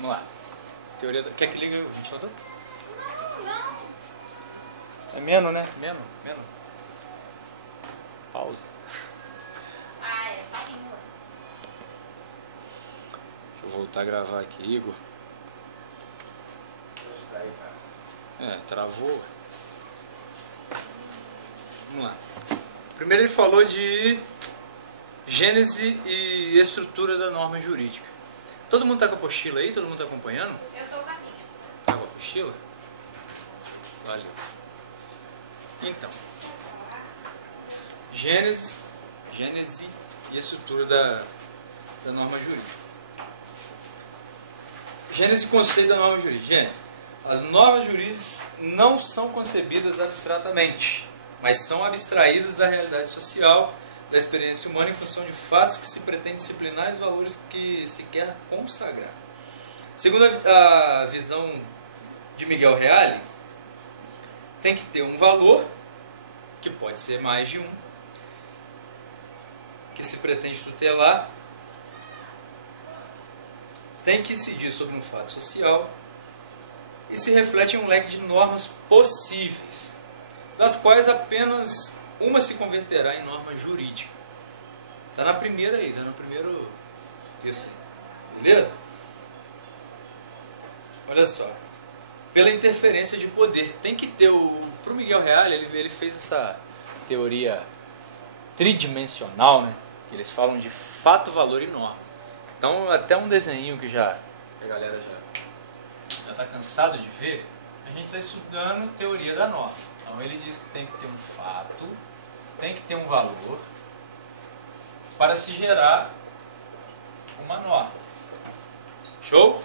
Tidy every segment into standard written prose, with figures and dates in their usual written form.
Vamos lá. Teoria do... Quer que liga o ventilador? Não. É menos, né? Menos. Pausa. Ah, é só língua. Deixa eu voltar a gravar aqui, Igor. Travou. Vamos lá. Primeiro ele falou de gênese e estrutura da norma jurídica. Todo mundo está com a apostila aí? Todo mundo está acompanhando? Eu tô com a minha. Tá com a apostila? Valeu. Então, gênese e estrutura da norma jurídica. Gênese e conceito da norma jurídica. Gênese. As normas jurídicas não são concebidas abstratamente, mas são abstraídas da realidade social, da experiência humana em função de fatos que se pretende disciplinar e valores que se quer consagrar. Segundo a visão de Miguel Reale, tem que ter um valor, que pode ser mais de um, que se pretende tutelar, tem que incidir sobre um fato social e se reflete em um leque de normas possíveis, das quais apenas uma se converterá em norma jurídica. Está na primeira aí, está no primeiro texto aí. Beleza? Olha só. Pela interferência de poder. Tem que ter para o Miguel Reale, ele fez essa teoria tridimensional, né? Que eles falam de fato, valor e norma. Então, até um desenho que a galera já está cansado de ver, a gente está estudando teoria da norma. Então ele diz que tem que ter um fato, tem que ter um valor para se gerar uma norma. Show?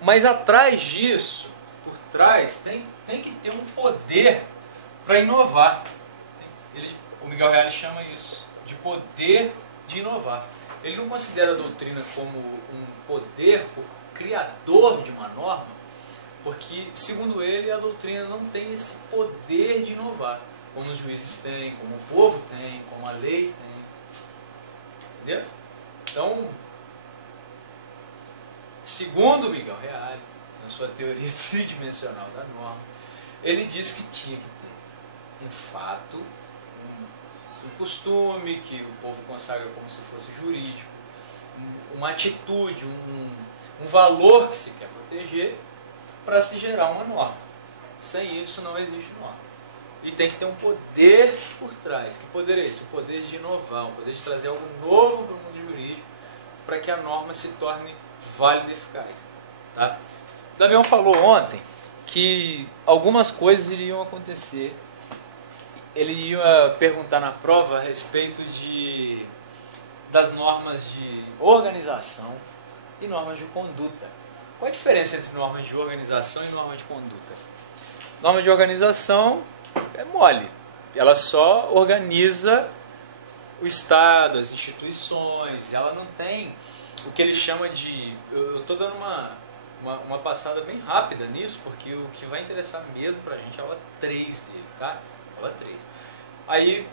Mas atrás disso, por trás, tem que ter um poder para inovar. O Miguel Reale chama isso de poder de inovar. Ele não considera a doutrina como um poder criador de uma norma, porque, segundo ele, a doutrina não tem esse poder de inovar, como os juízes têm, como o povo tem, como a lei tem. Entendeu? Então, segundo Miguel Reale, na sua teoria tridimensional da norma, ele diz que tinha que ter um fato, um costume que o povo consagra como se fosse jurídico, uma atitude, um valor que se quer proteger para se gerar uma norma. Sem isso não existe norma. E tem que ter um poder por trás. Que poder é esse? O poder de inovar, o poder de trazer algo novo para o mundo jurídico para que a norma se torne válida e eficaz. Tá? O Damião falou ontem que algumas coisas iriam acontecer. Ele ia perguntar na prova a respeito das normas de organização e normas de conduta. Qual a diferença entre normas de organização e normas de conduta? Norma de organização é mole. Ela só organiza o Estado, as instituições. Ela não tem o que ele chama de... Eu estou dando uma passada bem rápida nisso, porque o que vai interessar mesmo para a gente é a aula 3 dele, tá? Aula 3. Aí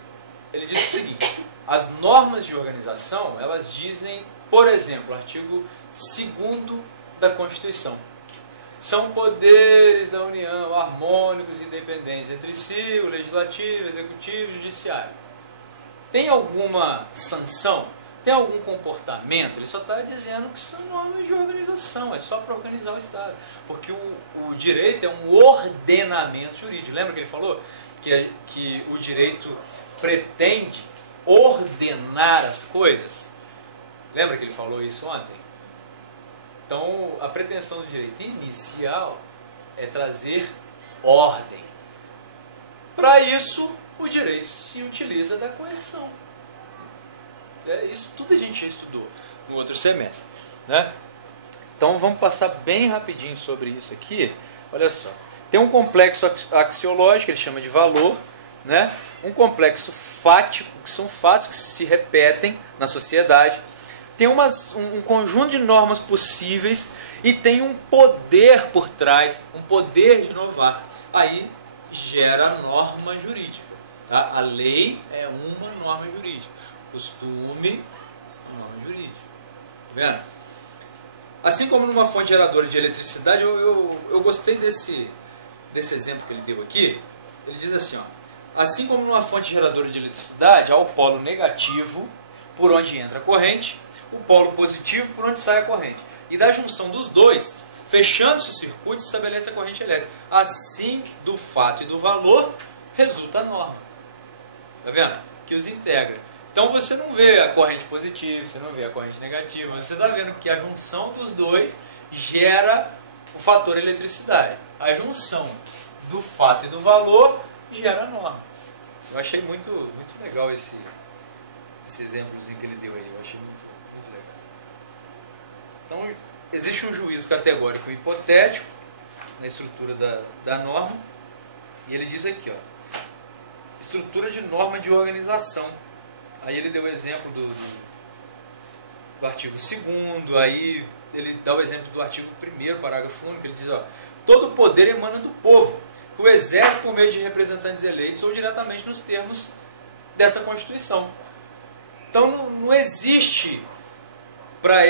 ele diz o seguinte: as normas de organização, elas dizem, por exemplo, artigo 2º da Constituição, são poderes da União harmônicos e independentes entre si, o legislativo, o executivo e o judiciário. Tem alguma sanção? Tem algum comportamento? Ele só está dizendo que são normas de organização, é só para organizar o Estado. Porque o direito é um ordenamento jurídico. Lembra que ele falou que o direito pretende ordenar as coisas? Lembra que ele falou isso ontem? Então, a pretensão do direito inicial é trazer ordem. Para isso, o direito se utiliza da coerção. Isso tudo a gente já estudou no outro semestre, né? Então, vamos passar bem rapidinho sobre isso aqui. Olha só. Tem um complexo axiológico, ele chama de valor, né? Um complexo fático, que são fatos que se repetem na sociedade. Tem um conjunto de normas possíveis e tem um poder por trás, um poder de inovar. Aí gera norma jurídica. Tá? A lei é uma norma jurídica. Costume, norma jurídica. Tá vendo? Assim como numa fonte geradora de eletricidade, eu gostei desse exemplo que ele deu aqui. Ele diz assim, ó, assim como numa fonte geradora de eletricidade, há o polo negativo, por onde entra a corrente, o polo positivo, por onde sai a corrente. E da junção dos dois, fechando-se o circuito, se estabelece a corrente elétrica. Assim, do fato e do valor, resulta a norma. Tá vendo? Que os integra. Então você não vê a corrente positiva, você não vê a corrente negativa, você está vendo que a junção dos dois gera o fator eletricidade. A junção do fato e do valor gera a norma. Eu achei muito legal esse exemplozinho que ele deu aí. Eu achei muito legal. Então, existe um juízo categórico e hipotético na estrutura da norma. E ele diz aqui, ó, estrutura de norma de organização. Aí ele deu o exemplo do artigo 2º, aí ele dá o exemplo do artigo 1º, parágrafo único, ele diz, ó, todo poder emana do povo, que o exerce por meio de representantes eleitos ou diretamente nos termos dessa Constituição. Então não existe, para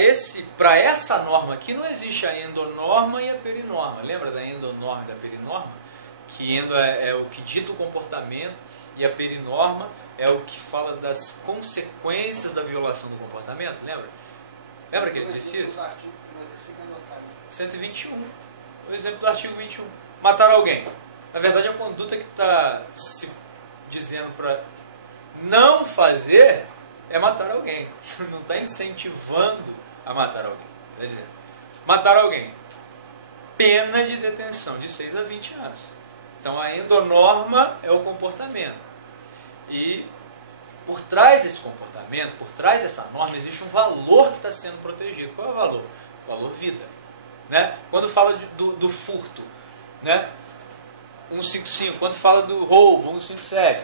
essa norma aqui, não existe a endonorma e a perinorma. Lembra da endonorma e da perinorma? Que endo é o que dita o comportamento e a perinorma é o que fala das consequências da violação do comportamento, lembra? Lembra que ele disse isso? 121. O exemplo do artigo 21. Matar alguém. Na verdade, a conduta que está se dizendo para não fazer é matar alguém. Não está incentivando a matar alguém. Quer dizer, matar alguém. Pena de detenção de 6 a 20 anos. Então, a endonorma é o comportamento. E por trás desse comportamento, por trás dessa norma, existe um valor que está sendo protegido. Qual é o valor? O valor vida. Né? Quando fala do furto, né? 155, quando fala do roubo, 157,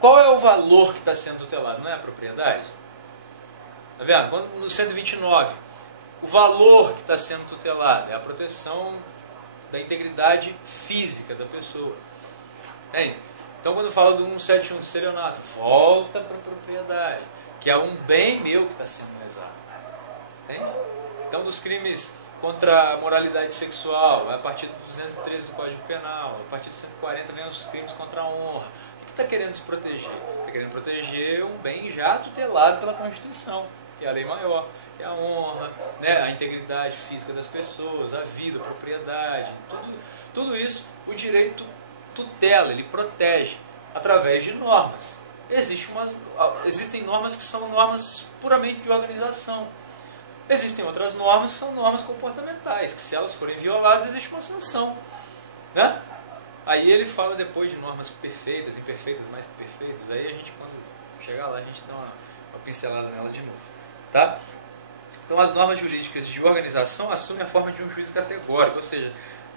qual é o valor que está sendo tutelado? Não é a propriedade? Tá vendo? No 129, o valor que está sendo tutelado é a proteção da integridade física da pessoa. Hein? Então, quando fala do 171 de estelionato, volta para a propriedade, que é um bem meu que está sendo lesado. Entende? Então, dos crimes contra a moralidade sexual, vai a partir do 213 do Código Penal, a partir do 140 vem os crimes contra a honra. O que está querendo se proteger? Está querendo proteger um bem já tutelado pela Constituição, que é a lei maior, que é a honra, né? A integridade física das pessoas, a vida, a propriedade, tudo isso o direito tutela, ele protege através de normas. Existem normas que são normas puramente de organização. Existem outras normas que são normas comportamentais, que se elas forem violadas, existe uma sanção. Né? Aí ele fala depois de normas perfeitas, imperfeitas, mais que perfeitas. Aí a gente, quando chegar lá, a gente dá uma pincelada nela de novo. Tá? Então as normas jurídicas de organização assumem a forma de um juízo categórico, ou seja,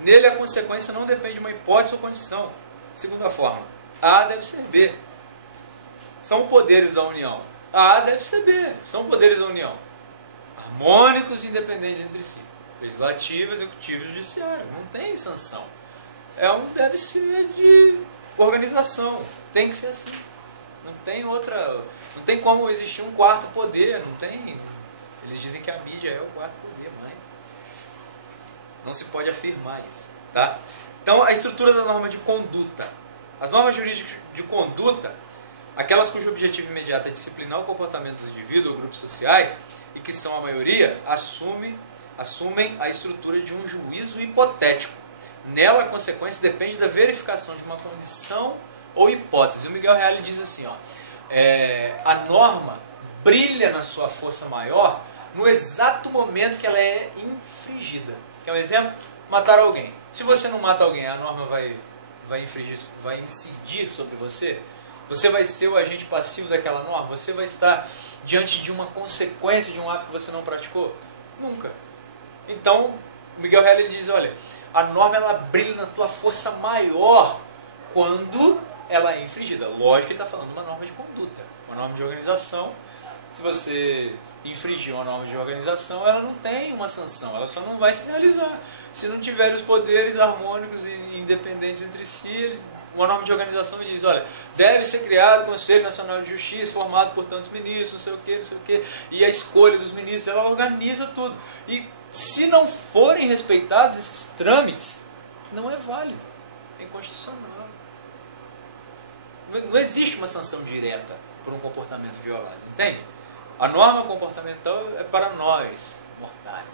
nele a consequência não depende de uma hipótese ou condição. Segunda forma, A deve ser B. São poderes da União. A deve ser B. São poderes da União. Harmônicos e independentes entre si. Legislativo, executivo e judiciário. Não tem sanção. Deve ser de organização. Tem que ser assim. Não tem outra. Não tem como existir um quarto poder. Não tem. Eles dizem que a mídia é o quarto poder, mas não se pode afirmar isso. Tá? Então, a estrutura da norma de conduta. As normas jurídicas de conduta, aquelas cujo objetivo imediato é disciplinar o comportamento dos indivíduos ou grupos sociais, e que são a maioria, assumem a estrutura de um juízo hipotético. Nela, a consequência depende da verificação de uma condição ou hipótese. O Miguel Reale diz assim, ó, a norma brilha na sua força maior no exato momento que ela é infringida. Quer um exemplo? Matar alguém. Se você não mata alguém, a norma vai incidir sobre você? Você vai ser o agente passivo daquela norma? Você vai estar diante de uma consequência de um ato que você não praticou? Nunca. Então, Miguel Reale diz, olha, a norma ela brilha na tua força maior quando ela é infringida. Lógico que ele está falando de uma norma de conduta, uma norma de organização. Se você infringir uma norma de organização, ela não tem uma sanção, ela só não vai se realizar. Se não tiver os poderes harmônicos e independentes entre si, uma norma de organização diz, olha, deve ser criado o Conselho Nacional de Justiça, formado por tantos ministros, não sei o quê, e a escolha dos ministros, ela organiza tudo. E se não forem respeitados esses trâmites, não é válido, é inconstitucional. Não existe uma sanção direta por um comportamento violado, entende? A norma comportamental é para nós, mortais,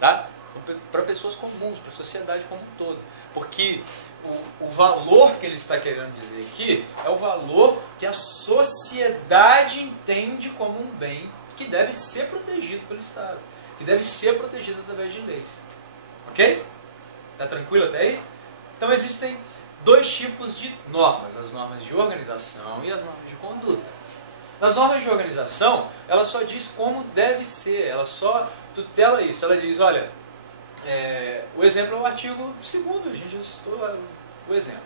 tá? Para pessoas comuns, para a sociedade como um todo. Porque o valor que ele está querendo dizer aqui é o valor que a sociedade entende como um bem que deve ser protegido pelo Estado, que deve ser protegido através de leis. Ok? Tá tranquilo até aí? Então existem dois tipos de normas, as normas de organização e as normas de conduta. Nas normas de organização, ela só diz como deve ser, ela só tutela isso. Ela diz, olha, o exemplo é o artigo 2º, a gente já citou o exemplo.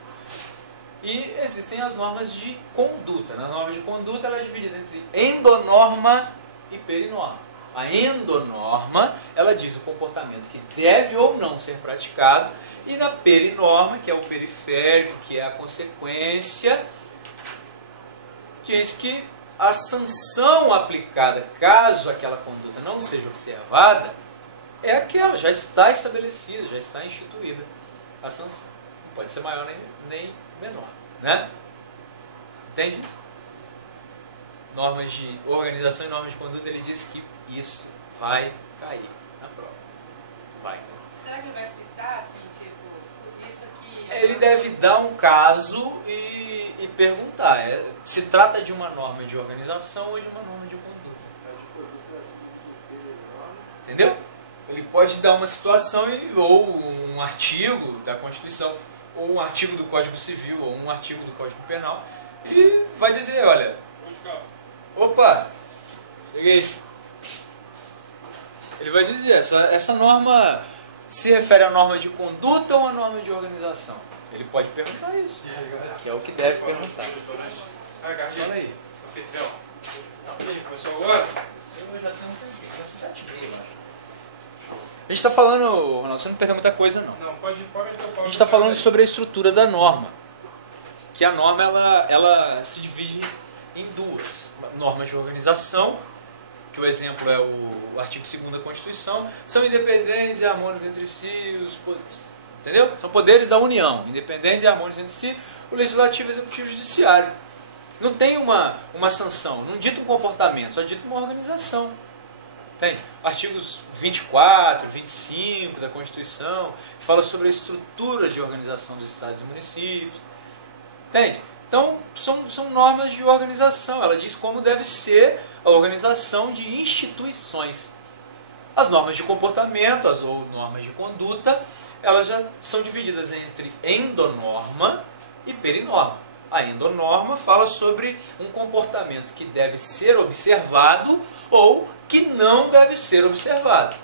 E existem as normas de conduta. Nas normas de conduta, ela é dividida entre endonorma e perinorma. A endonorma, ela diz o comportamento que deve ou não ser praticado, e na perinorma, que é o periférico, que é a consequência, diz que a sanção aplicada, caso aquela conduta não seja observada, é aquela, já está estabelecida, já está instituída a sanção. Não pode ser maior nem menor, né? Entende isso? Normas de organização e normas de conduta, ele diz que isso vai cair na prova. Vai. Será que ele vai citar, assim, tipo, isso aqui... Ele deve dar um caso e perguntar, se trata de uma norma de organização ou de uma norma de conduta. Entendeu? Ele pode dar uma situação ou um artigo da Constituição, ou um artigo do Código Civil, ou um artigo do Código Penal, e vai dizer, olha, opa, cheguei. Ele vai dizer, essa norma se refere à norma de conduta ou à norma de organização? Ele pode perguntar isso, que é o que deve perguntar. Fala aí. Anfitrião. E aí, começou agora? Eu já tenho um tempinho, já 7h30, eu acho. A gente está falando, Ronaldo, você não perdeu muita coisa não. Não, pode A gente está falando sobre a estrutura da norma. Que a norma ela se divide em duas. Normas de organização, que o exemplo é o artigo 2º da Constituição, são independentes e harmônicos entre si, entendeu? São poderes da União, independentes e harmônicos entre si, o Legislativo, Executivo e Judiciário. Não tem uma sanção, não dita um comportamento, só dita uma organização. Tem artigos 24, 25 da Constituição, que fala sobre a estrutura de organização dos estados e municípios. Entende? Então, são normas de organização. Ela diz como deve ser a organização de instituições. As normas de comportamento, ou normas de conduta, elas já são divididas entre endonorma e perinorma. A endonorma fala sobre um comportamento que deve ser observado ou que não deve ser observado.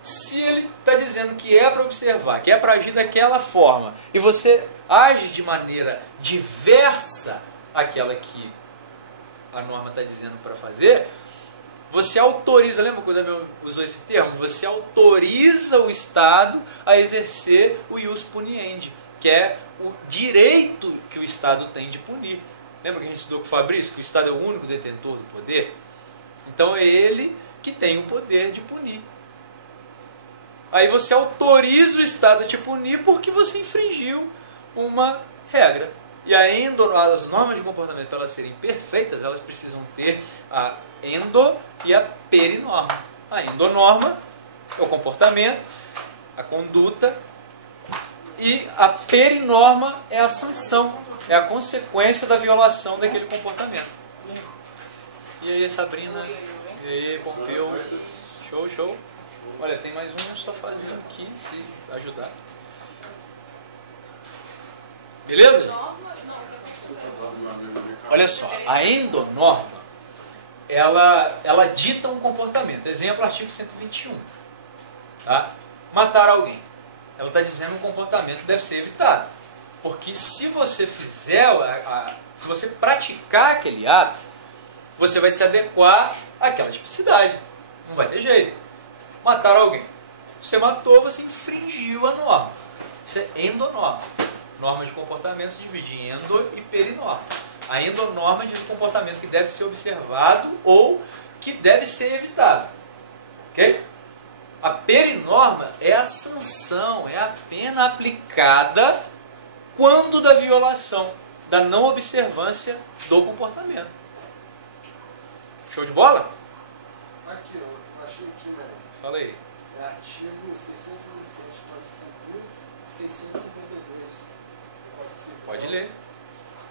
Se ele está dizendo que é para observar, que é para agir daquela forma, e você age de maneira diversa àquela que a norma está dizendo para fazer, você autoriza, lembra quando eu usou esse termo? Você autoriza o Estado a exercer o ius puniendi, que é o direito que o Estado tem de punir. Lembra que a gente estudou com o Fabrício, que o Estado é o único detentor do poder? Então é ele que tem o poder de punir. Aí você autoriza o Estado a te punir porque você infringiu uma regra. E as normas de comportamento, para elas serem perfeitas, elas precisam ter a endo e a perinorma. A endonorma é o comportamento, a conduta, e a perinorma é a sanção, é a consequência da violação daquele comportamento. E aí, Sabrina? E aí, Pompeu? Show, show. Olha, tem mais um sofazinho aqui, se ajudar. Beleza? Olha só, a endonorma, ela dita um comportamento. Exemplo, artigo 121. Tá? Matar alguém. Ela está dizendo um comportamento que deve ser evitado. Porque se você fizer, se você praticar aquele ato, você vai se adequar àquela tipicidade. Não vai ter jeito. Matar alguém. Você matou, você infringiu a norma. Isso é endonorma. norma de comportamento se divide em endo e perinorma. A endonorma diz o comportamento que deve ser observado ou que deve ser evitado. Ok? A perinorma é a sanção, é a pena aplicada quando da violação, da não observância do comportamento. Show de bola? Aqui, eu achei aqui, velho. Fala aí. É artigo 627, Código Civil, 652 do Código Civil. Pode ler.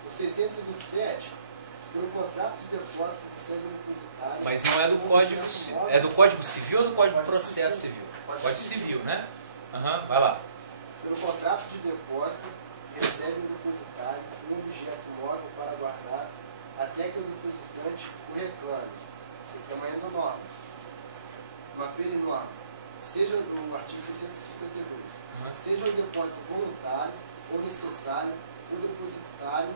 O 627, pelo contrato de depósito recebe o depositário. Mas não é do Código Civil. É do Código Civil ou do Código de Processo Civil? Código Civil, né? Aham, vai lá. Pelo contrato de depósito, recebe o depositário um objeto móvel para guardar até que o depositante o reclame. Isso aqui é uma endonorma. Uma perinorma. Seja o artigo 652. Seja o depósito voluntário ou necessário, o depositário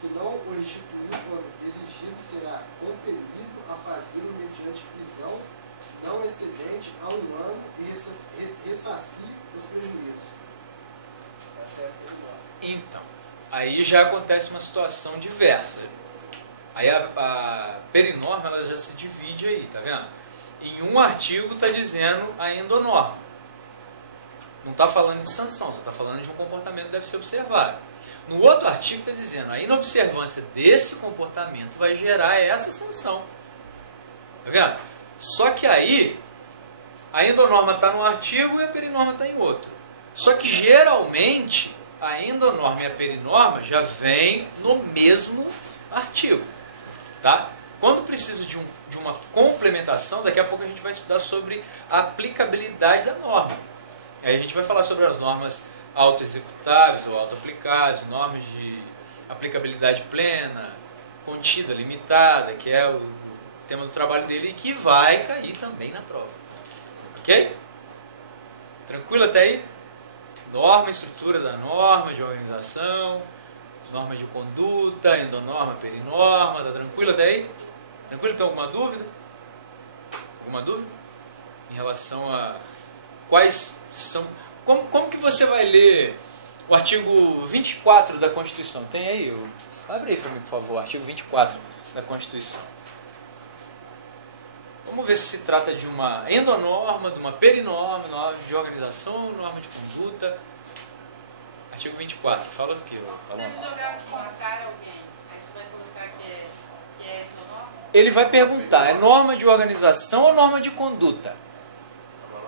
que não o restituir quando exigido será compelido a fazê-lo mediante prisão não excedente a 1 ano e ressarcir os prejuízos. Essa é a perinorma. Então, aí já acontece uma situação diversa. Aí a perinorma ela já se divide aí, tá vendo? Em um artigo está dizendo a endonorma. Não está falando de sanção, só está falando de um comportamento que deve ser observado. No outro artigo está dizendo a inobservância desse comportamento vai gerar essa sanção. Tá vendo? Só que aí a endonorma está num artigo e a perinorma está em outro. Só que geralmente a endonorma e a perinorma já vêm no mesmo artigo. Tá? Quando precisa de uma complementação, daqui a pouco a gente vai estudar sobre a aplicabilidade da norma. Aí a gente vai falar sobre as normas autoexecutáveis ou autoaplicáveis, normas de aplicabilidade plena, contida, limitada, que é o tema do trabalho dele e que vai cair também na prova. Ok? Tranquilo até aí? Norma, estrutura da norma, de organização, norma de conduta, endonorma, perinorma, tá tranquilo até aí? Tranquilo? Tem alguma dúvida? Alguma dúvida? Em relação a quais são... Como que você vai ler o artigo 24 da Constituição? Tem aí? Abre aí para mim, por favor, o artigo 24 da Constituição. Vamos ver se se trata de uma endonorma, de uma perinorma, norma de organização, norma de conduta. Artigo 24, fala do que? Se ele jogar assim, matar alguém, aí você vai colocar que é endonorma? Ele vai perguntar, é norma de organização ou norma de conduta?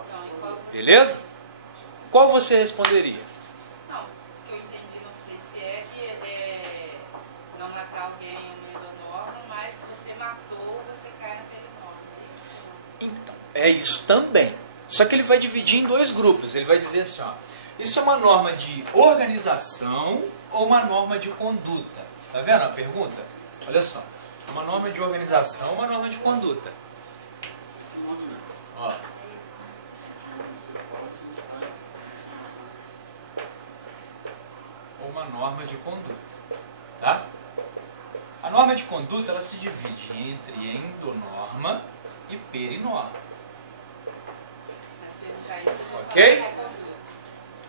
Então, em qual você... Beleza? Qual você responderia? Não, o que eu entendi, não sei se é que não matar alguém é uma endonorma, mas se você matou, você cai na perinorma. É isso? Então, é isso também. Só que ele vai dividir em dois grupos. Ele vai dizer assim, ó, isso é uma norma de organização ou uma norma de conduta? Tá vendo a pergunta? Olha só. Uma norma de organização ou uma norma de conduta? Ó. Ou uma norma de conduta. Tá? A norma de conduta ela se divide entre endonorma e perinorma. Mas perguntar isso, eu vou Ok? falar que é conduta,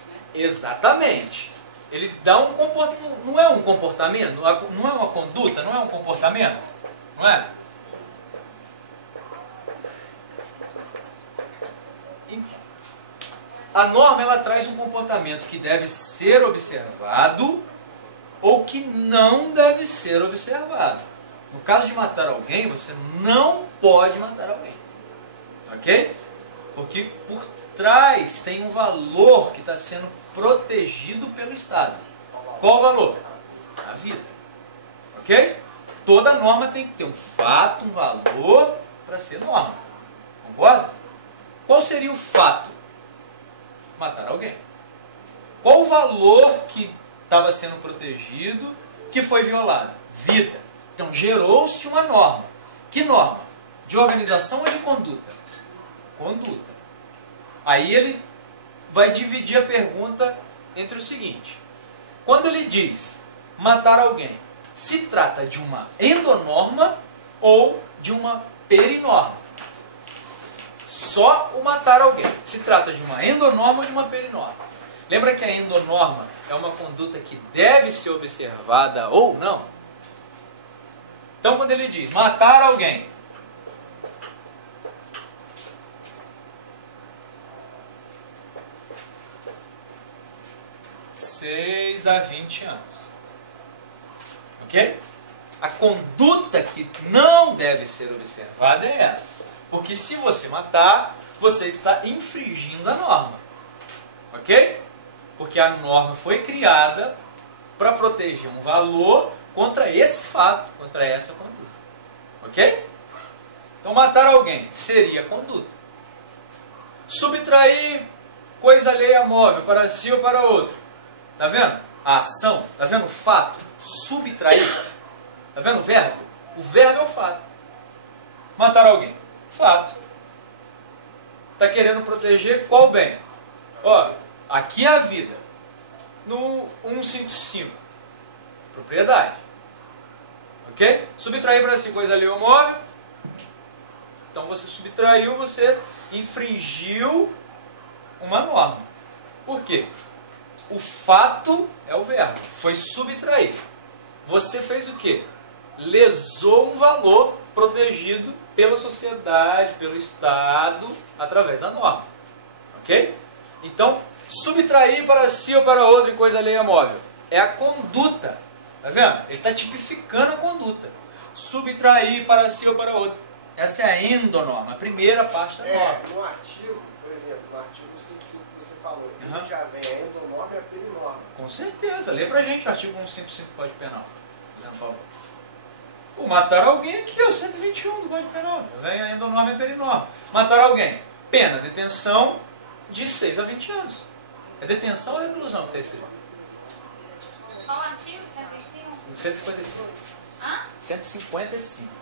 né? Exatamente. Ele dá um comportamento. Não é um comportamento? Não é uma conduta? Não é um comportamento? Não é? Então, a norma ela traz um comportamento que deve ser observado ou que não deve ser observado. No caso de matar alguém, você não pode matar alguém. Ok? Porque por trás tem um valor que está sendo protegido pelo Estado. Qual o valor? A vida. Ok? Toda norma tem que ter um fato, um valor para ser norma. Concorda? Qual seria o fato? Matar alguém. Qual o valor que estava sendo protegido que foi violado? Vida. Então gerou-se uma norma. Que norma? De organização ou de conduta? Conduta. Aí ele vai dividir a pergunta entre o seguinte. Quando ele diz matar alguém, se trata de uma endonorma ou de uma perinorma? Só o matar alguém. Se trata de uma endonorma ou de uma perinorma? Lembra que a endonorma é uma conduta que deve ser observada ou não? Então, quando ele diz matar alguém, (6 a 20 anos). Ok? A conduta que não deve ser observada é essa. Porque se você matar, você está infringindo a norma. Ok? Porque a norma foi criada para proteger um valor contra esse fato, contra essa conduta. Ok? Então, matar alguém seria conduta. Subtrair coisa alheia móvel para si ou para outro. Está vendo? A ação. Está vendo o fato? Subtrair. Está vendo o verbo? O verbo é o fato. Matar alguém. Fato. Está querendo proteger qual bem? Ó, aqui é a vida. No 155. Propriedade. Ok? Subtrair para si coisa alheia ou móvel. Então você subtraiu, você infringiu uma norma. Por quê? O fato é o verbo. Foi subtrair. Você fez o quê? Lesou um valor protegido pela sociedade, pelo Estado, através da norma. Ok? Então, subtrair para si ou para outro em coisa alheia móvel. É a conduta. Está vendo? Ele está tipificando a conduta. Subtrair para si ou para outro. Essa é a endonorma, a primeira parte da norma. No artigo, por exemplo, no artigo 55 que você falou, ele já vem a endonorma e a perinorma. Com certeza. Lê pra gente o artigo 155 do Código Penal. Fazendo favor. O matar alguém aqui é o 121 do Código Penal. Vem a endonorma e a perinorma. Matar alguém. Pena, detenção de 6 a 20 anos. É detenção ou reclusão que tem esse? Qual o artigo? 105? 155. Hã? 155.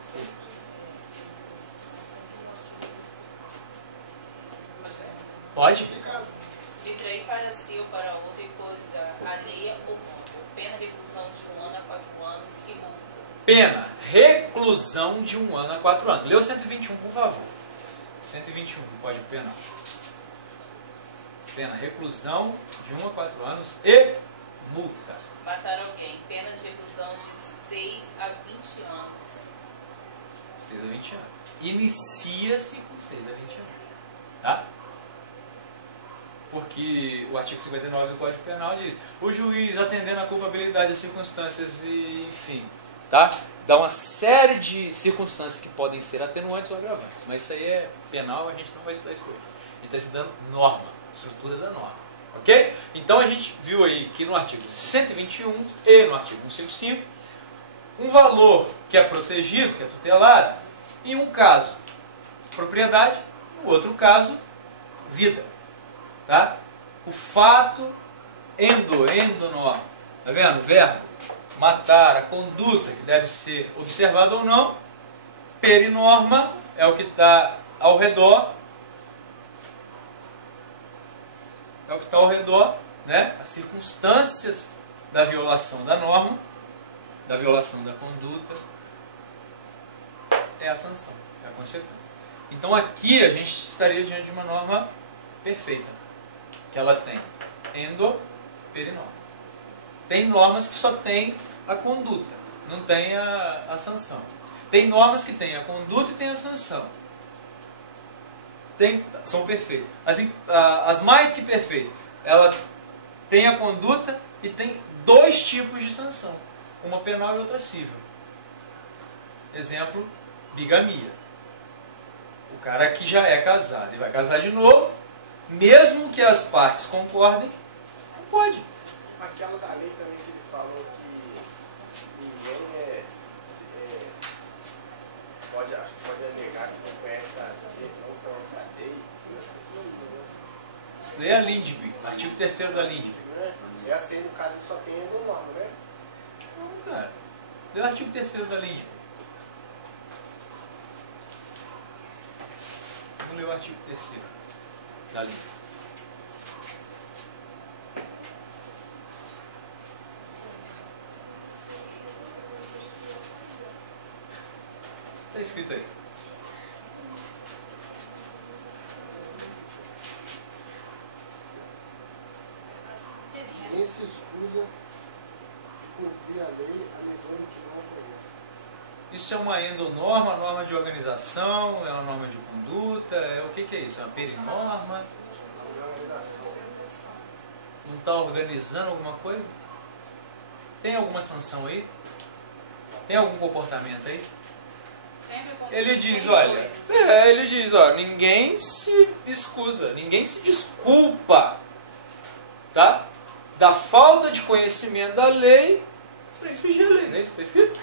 Pode? Subtrair para si ou para outra em coisa alheia ou móvel. Pena reclusão de 1 ano a 4 anos e multa. Pena, reclusão de 1 ano a 4 anos. Lê o 121, por favor. 121 do Código Penal. Pena, reclusão de 1 a 4 anos e multa. Matar alguém. Pena de reclusão de 6 a 20 anos. 6 a 20 anos. Inicia-se com 6 a 20 anos. Tá? Porque o artigo 59 do Código Penal diz: o juiz, atendendo à culpabilidade, às circunstâncias e, enfim, tá? Dá uma série de circunstâncias que podem ser atenuantes ou agravantes. Mas isso aí é penal, a gente não vai estudar isso hoje. A gente está estudando norma, estrutura da norma. Ok? Então a gente viu aí que no artigo 121 e no artigo 155, um valor que é protegido, que é tutelado, em um caso, propriedade, no outro caso, vida. Tá? O fato endonorma. Tá vendo? O verbo matar, a conduta que deve ser observada ou não. Perinorma é o que está ao redor. É o que está ao redor, né? As circunstâncias da violação da norma, da violação da conduta, é a sanção, é a consequência. Então aqui a gente estaria diante de uma norma perfeita. Que ela tem endo-perinorma. Tem normas que só tem a conduta, não tem a sanção. Tem normas que tem a conduta e tem a sanção. São perfeitas. As mais que perfeitas, ela tem a conduta e tem 2 tipos de sanção. Uma penal e outra civil. Exemplo, bigamia. O cara que já é casado e vai casar de novo, mesmo que as partes concordem, não pode. Aquela da lei também que ele falou que ninguém pode alegar que não conhece a lei, não conhece a lei. Lê a Lindby, artigo 3º da Lindby. É assim, no caso, só tem endonorma, né? Não, cara. Lê o artigo 3º da Lindby. Vamos ler o artigo 3º da Lindby. Está escrito aí. recusa de cumprir a lei, alegando que não a conhece. Isso é uma endonorma, norma de organização, é uma norma de conduta, o que é isso? É uma perinorma? Não é organização. Não está organizando alguma coisa? Tem alguma sanção aí? Tem algum comportamento aí? Sempre com Ele diz, tem olha, coisas. ó, ninguém se excusa, ninguém se desculpa, tá? Da falta de conhecimento da lei para infringir a lei, não é isso que está escrito?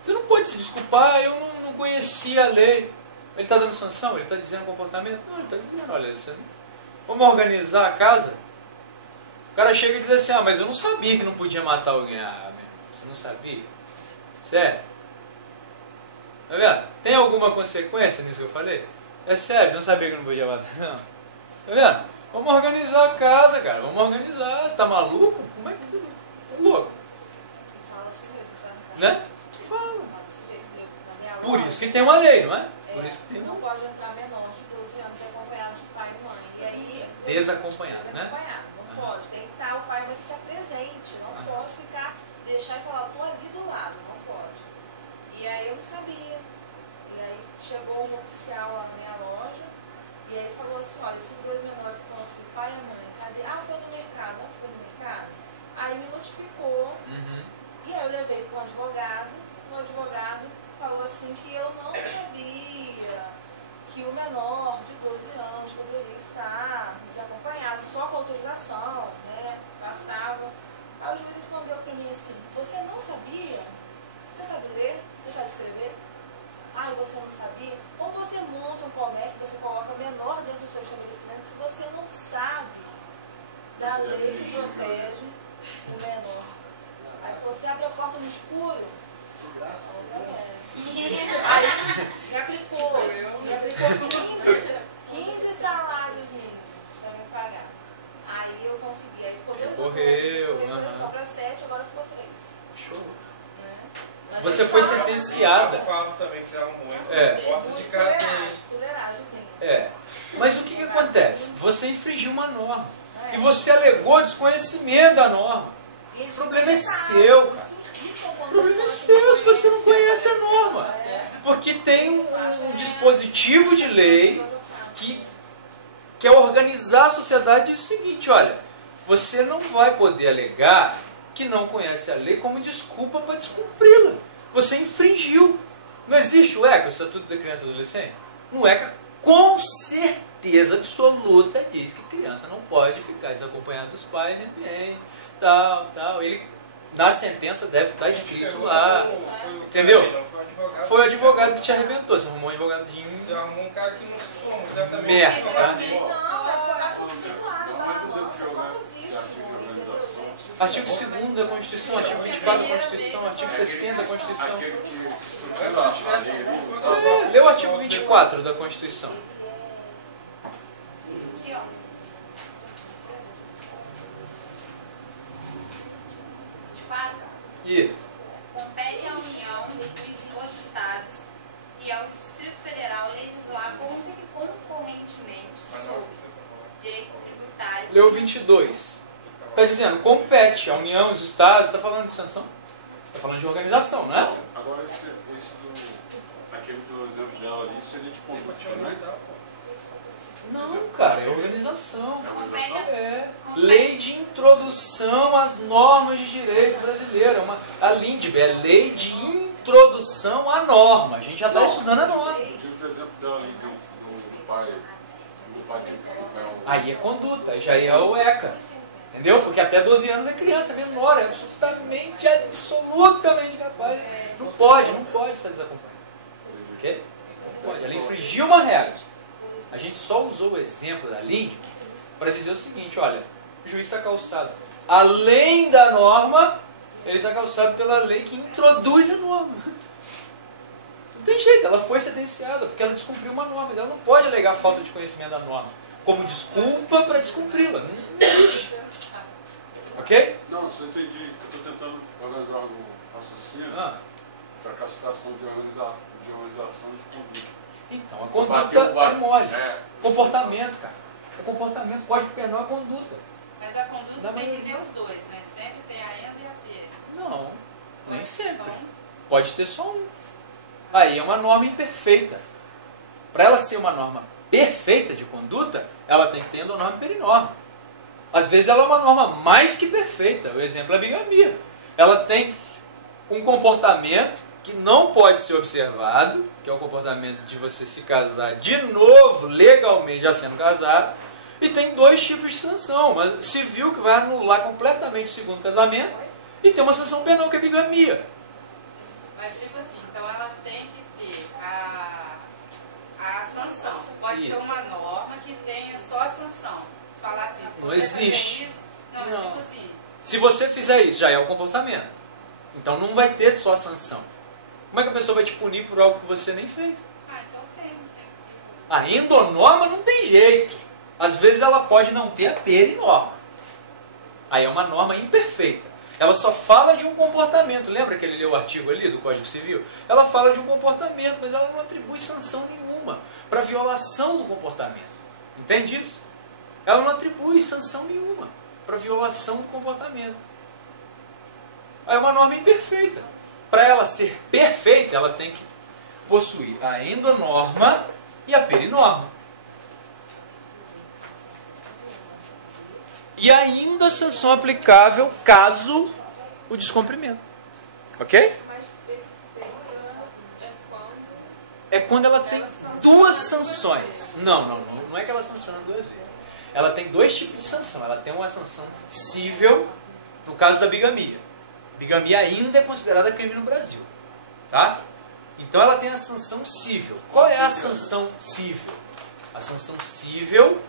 Você não pode se desculpar, eu não conhecia a lei. Ele está dando sanção? Ele está dizendo comportamento? Não, ele está dizendo, olha, vamos organizar a casa? O cara chega e diz assim, mas eu não sabia que não podia matar alguém. Meu irmão, você não sabia? Sério? Tá vendo? Tem alguma consequência nisso que eu falei? É sério, você não sabia que não podia matar? Não. Tá vendo? Vamos organizar a casa, cara. Vamos organizar. Você tá maluco? Como é que você tá louco? Fala assim mesmo, tá? Né? Fala. Fala desse jeito mesmo. Na minha Por loja, isso que tem uma lei, não é? Por isso que tem não uma pode entrar menor de 12 anos acompanhado de pai e mãe. E aí... desacompanhada, né? Desacompanhado, não pode. Tem que estar o pai e mãe que se apresente. Não pode ficar, deixar e falar, eu tô ali do lado. Não pode. E aí eu não sabia. E aí chegou um oficial lá na minha loja. E aí falou assim, olha, esses dois menores que estão aqui, o pai e a mãe, cadê? Ah, foi no mercado. Não foi no mercado? Aí me notificou. E aí eu levei para um advogado. O advogado falou assim que eu não sabia que o menor de 12 anos poderia estar desacompanhado, só com autorização, né? Bastava. Aí o juiz respondeu para mim assim, você não sabia? Você sabe ler? Você sabe escrever? Ah, e você não sabia? Ou você monta um comércio, você coloca menor dentro do seu estabelecimento, se você não sabe da lei que protege o menor. Aí você abre a porta no escuro. Que graça. Aí me aplicou 15 salários mínimos para me pagar. Aí eu consegui, aí ficou 2 Correu, ficou para 7, agora ficou 3. Show. Né? Você foi sentenciada. Eu falo também que você arrumou essa É. porta de cadeia. Fuleiragem, sim. É. Mas o que acontece? Você infringiu uma norma. E você alegou desconhecimento da norma. O problema é seu, cara. O problema é seu se você não conhece a norma. Porque tem um dispositivo de lei que quer organizar a sociedade e diz o seguinte, olha, você não vai poder alegar que não conhece a lei como desculpa para descumpri-la. Você infringiu. Não existe o ECA, o Estatuto da Criança e Adolescente? No ECA, com certeza absoluta, diz que criança não pode ficar desacompanhada dos pais em ambiente, tal. Ele, na sentença, deve estar escrito lá. Entendeu? Foi o advogado que te arrebentou. Você arrumou um advogadinho. Você arrumou um cara que não se formou, certamente. Merda, Não, tá? Não, advogado constitucional, Artigo 2º da Constituição, artigo 24 da Constituição, artigo 60 da Constituição. Se tivesse Lê o artigo 24 da Constituição. Aqui, ó. 24. Isso. Compete à União, aos Estados e ao Distrito Federal legislar concorrentemente sobre direito tributário. Lê o 22. Está dizendo, compete a União, os Estados, está falando de sanção? Está falando de organização, não é? Agora, aquele do exemplo dela ali seria de conduta, né? Não, cara, é organização. Compete É lei de introdução às normas de direito brasileiro. A LINDB é lei de introdução à norma. A gente já está estudando a norma. Eu tive o exemplo dela ali do pai de Aí é conduta, aí já é o ECA. Entendeu? Porque até 12 anos é criança, é menor, é absolutamente capaz. Não pode estar desacompanhado. Ok? Não pode. Ela infringiu uma regra. A gente só usou o exemplo da LINDB para dizer o seguinte, olha, o juiz está calçado. Além da norma, ele está calçado pela lei que introduz a norma. Não tem jeito, ela foi sentenciada porque ela descumpriu uma norma. Ela não pode alegar falta de conhecimento da norma como desculpa para descumpri-la. Não existe. Ok? Não, você entendi. Eu estou tentando organizar o raciocínio para classificação de organização de conduta. Então, a conduta é mole. Comportamento, cara. É comportamento. Código penal é conduta. Mas a conduta tudo tem que ter os dois, né? Sempre tem a enda e a pera. Não, nem Pode ter sempre. só um. Pode ter só um. Aí é uma norma imperfeita. Para ela ser uma norma perfeita de conduta, ela tem que ter endonorma e perinorma. Às vezes ela é uma norma mais que perfeita. O exemplo é a bigamia. Ela tem um comportamento que não pode ser observado, que é o comportamento de você se casar de novo, legalmente já sendo casado, e tem dois tipos de sanção. Mas civil, que vai anular completamente o segundo casamento, e tem uma sanção penal, que é bigamia. Mas tipo assim, então ela tem que ter a sanção. Pode ser uma norma que tenha só a sanção. Falar assim, Não você existe. fazer isso, não, Não. tipo assim, Se você fizer isso, já é o comportamento. Então não vai ter só sanção. Como é que a pessoa vai te punir por algo que você nem fez? então tem. A endonorma não tem jeito. Às vezes ela pode não ter a perinorma. Aí é uma norma imperfeita. Ela só fala de um comportamento. Lembra que ele leu o artigo ali do Código Civil? Ela fala de um comportamento, mas ela não atribui sanção nenhuma para violação do comportamento. Entende isso? Ela não atribui sanção nenhuma para violação do comportamento. Aí é uma norma imperfeita. Para ela ser perfeita, ela tem que possuir a endonorma e a perinorma. E ainda a sanção aplicável caso o descumprimento. Ok? Mas perfeita é quando É quando ela tem duas sanções. Não é que ela sanciona duas vezes. Ela tem dois tipos de sanção. Ela tem uma sanção cível, no caso da bigamia. Bigamia ainda é considerada crime no Brasil. Tá? Então ela tem a sanção cível. Qual é a sanção cível? A sanção cível,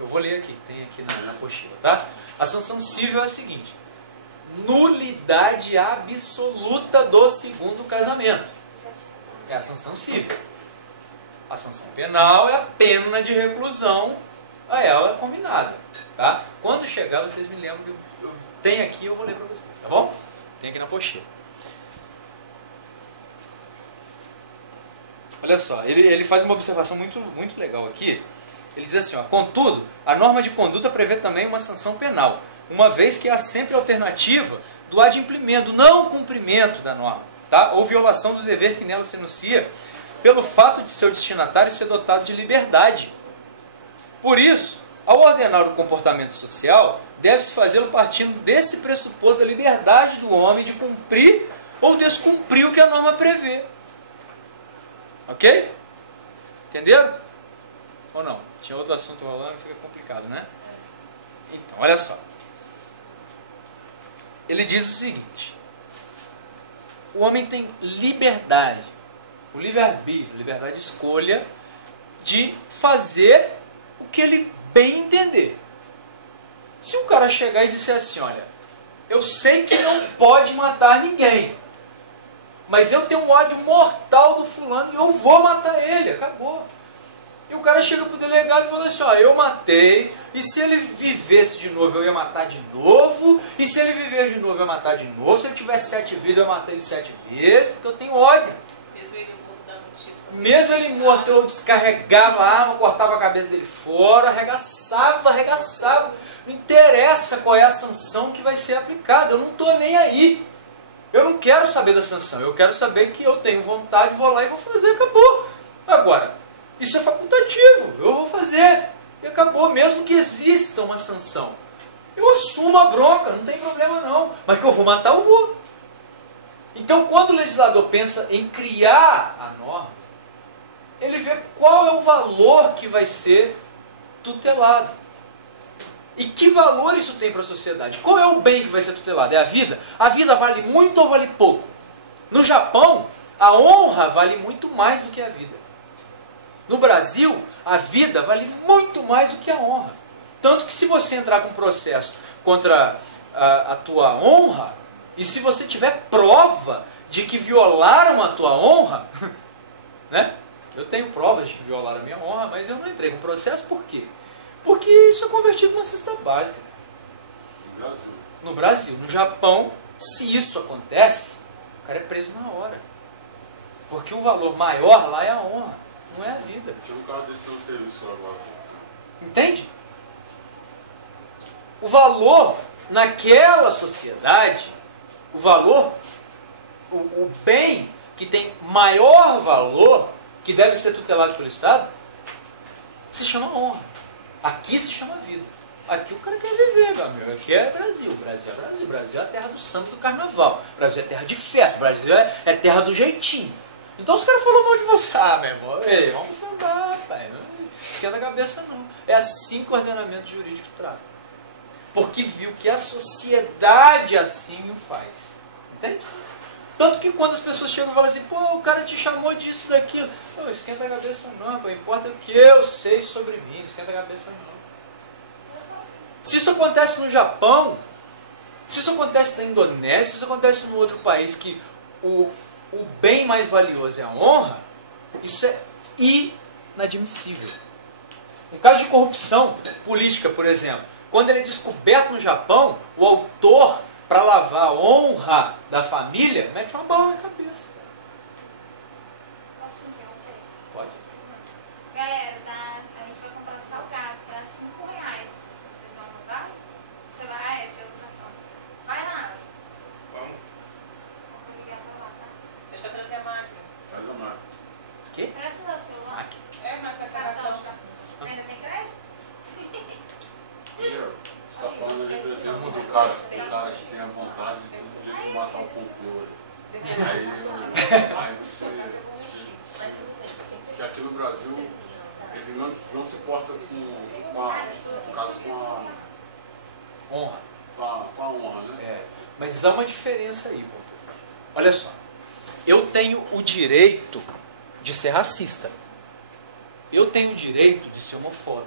eu vou ler aqui, tem aqui na apostila, tá? A sanção cível é a seguinte: nulidade absoluta do segundo casamento. É a sanção cível. A sanção penal é a pena de reclusão a ela combinada. Tá? Quando chegar, vocês me lembram que eu tenho aqui, eu vou ler para vocês, tá bom? Tem aqui na apostila. Olha só, ele faz uma observação muito legal aqui. Ele diz assim, ó, contudo, a norma de conduta prevê também uma sanção penal, uma vez que há sempre a alternativa do adimplemento, não cumprimento da norma, tá? Ou violação do dever que nela se enuncia, pelo fato de seu destinatário ser dotado de liberdade. Por isso, ao ordenar o comportamento social, deve-se fazê-lo partindo desse pressuposto da liberdade do homem de cumprir ou descumprir o que a norma prevê. Ok? Entenderam? Ou não? Tinha outro assunto rolando, fica complicado, né? Então, olha só. Ele diz o seguinte: o homem tem liberdade, o livre-arbítrio, liberdade de escolha, de fazer o que ele bem entender. Se um cara chegar e disser assim, olha, eu sei que não pode matar ninguém, mas eu tenho um ódio mortal do fulano e eu vou matar ele, acabou. E o cara chega pro delegado e fala assim, ó, eu matei, e se ele vivesse de novo eu ia matar de novo, e se ele viver de novo eu ia matar de novo, se ele tivesse 7 vidas eu ia matar ele 7 vezes, porque eu tenho ódio. Mesmo ele morto, eu descarregava a arma, cortava a cabeça dele fora, arregaçava. Não interessa qual é a sanção que vai ser aplicada, eu não estou nem aí. Eu não quero saber da sanção, eu quero saber que eu tenho vontade, vou lá e vou fazer, acabou. Agora, isso é facultativo, eu vou fazer, e acabou, mesmo que exista uma sanção. Eu assumo a bronca, não tem problema não, mas que eu vou matar, eu vou. Então, quando o legislador pensa em criar a norma, ele vê qual é o valor que vai ser tutelado. E que valor isso tem para a sociedade? Qual é o bem que vai ser tutelado? É a vida? A vida vale muito ou vale pouco? No Japão, a honra vale muito mais do que a vida. No Brasil, a vida vale muito mais do que a honra. Tanto que se você entrar com processo contra a tua honra, e se você tiver prova de que violaram a tua honra, né? Eu tenho provas de que violaram a minha honra, mas eu não entrei com processo, por quê? Porque isso é convertido numa cesta básica. No Brasil. No Brasil. No Japão, se isso acontece, o cara é preso na hora. Porque o valor maior lá é a honra, não é a vida. Tinha um cara desse no serviço agora. Entende? O valor naquela sociedade, o valor, o bem que tem maior valor, que deve ser tutelado pelo Estado, se chama honra. Aqui se chama vida. Aqui o cara quer viver, meu amigo. Aqui é Brasil. Brasil é Brasil. Brasil é a terra do samba, do carnaval. Brasil é terra de festa. Brasil é terra do jeitinho. Então os caras falam mal de você. Ah, meu irmão, ei, vamos sambar, pai. Não esquenta a cabeça, não. É assim que o ordenamento jurídico trata. Porque viu que a sociedade assim o faz. Entende? Tanto que quando as pessoas chegam e falam assim, pô, o cara te chamou disso, daquilo. Não, esquenta a cabeça não, pô. Importa o que eu sei sobre mim. Não esquenta a cabeça não. Se isso acontece no Japão, se isso acontece na Indonésia, se isso acontece em outro país que o bem mais valioso é a honra, isso é inadmissível. No caso de corrupção política, por exemplo, quando ele é descoberto no Japão, o autor, para lavar a honra da família, mete uma bala na cabeça. Posso interromper? Pode. Galera, a gente vai comprar salgado, tá R$5. Vocês vão comprar? Você vai? Ah, esse é o cartão. Vai lá. Vamos. Vou ligar pra lá, tá? Deixa eu trazer a máquina. Faz a marca. Quê? Presta o celular. Máquina. É, mas com essa Cartão. cartão. Ainda tem crédito? Entendeu? Você está falando ali, por exemplo, do cara que tem a vontade de matar o Pompeu. Aí você... Que aqui no Brasil, ele não se porta com a Honra. com a honra, né? É, mas há uma diferença aí, pô. Olha só. Eu tenho o direito de ser racista. Eu tenho o direito de ser homofóbico.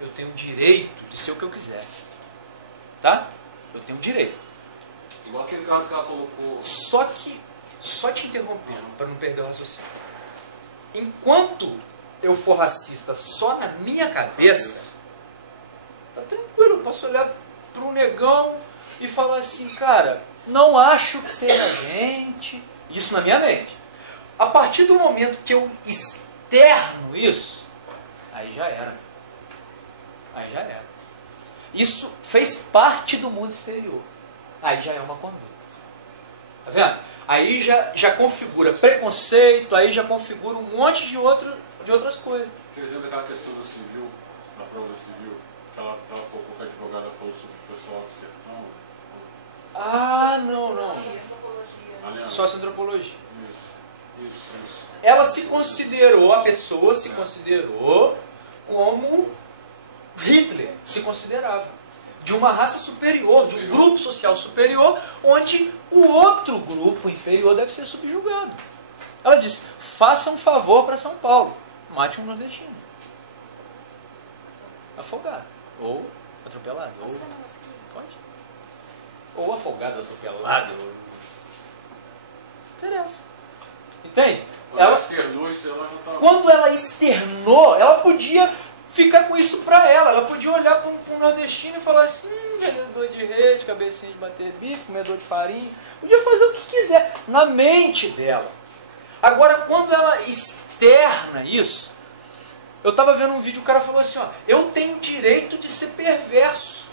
Eu tenho o direito de ser o que eu quiser. Tá? Eu tenho o direito. Igual aquele caso que ela colocou. Só te interrompendo, para não perder o raciocínio. Enquanto eu for racista só na minha cabeça, tá tranquilo, eu posso olhar para um negão e falar assim, cara, não acho que seja gente. Isso na minha mente. A partir do momento que eu externo isso, aí já era. Aí já era. Isso fez parte do mundo exterior. Aí já é uma conduta. Tá vendo? Aí já configura preconceito, aí já configura um monte de outras coisas. Por exemplo, daquela questão do civil, da prova civil, que ela colocou que a advogada falou sobre o pessoal do sertão. Ah, não. Antropologia. Socioantropologia. Isso. Ela se considerou, a pessoa se considerou como Hitler se considerava. De uma raça superior, de um grupo social superior, onde o outro grupo inferior deve ser subjugado. Ela disse, faça um favor para São Paulo, mate um nordestino. Afogado. Ou atropelado. Posso ver um negócio aqui? Pode. Ou afogado, atropelado. Não interessa. Entende? Quando ela externou, ela podia ficar com isso para ela. Ela podia olhar para um nordestino e falar assim, vendedor de rede, cabecinha de bater bife, comedor de farinha. Podia fazer o que quiser, na mente dela. Agora, quando ela externa isso, eu estava vendo um vídeo, o cara falou assim, ó, eu tenho direito de ser perverso.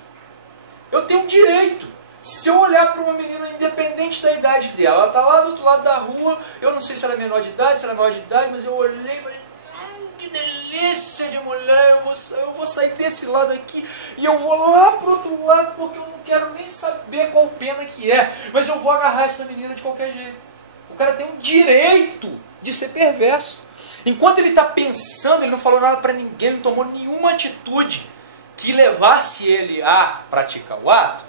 Eu tenho direito. Se eu olhar para uma menina, independente da idade dela, ela está lá do outro lado da rua, eu não sei se ela é menor de idade, se ela é maior de idade, mas eu olhei e falei, que delícia de mulher, eu vou sair desse lado aqui e eu vou lá pro outro lado porque eu não quero nem saber qual pena que é, mas eu vou agarrar essa menina de qualquer jeito. O cara tem um direito de ser perverso. Enquanto ele está pensando, ele não falou nada para ninguém, ele não tomou nenhuma atitude que levasse ele a praticar o ato,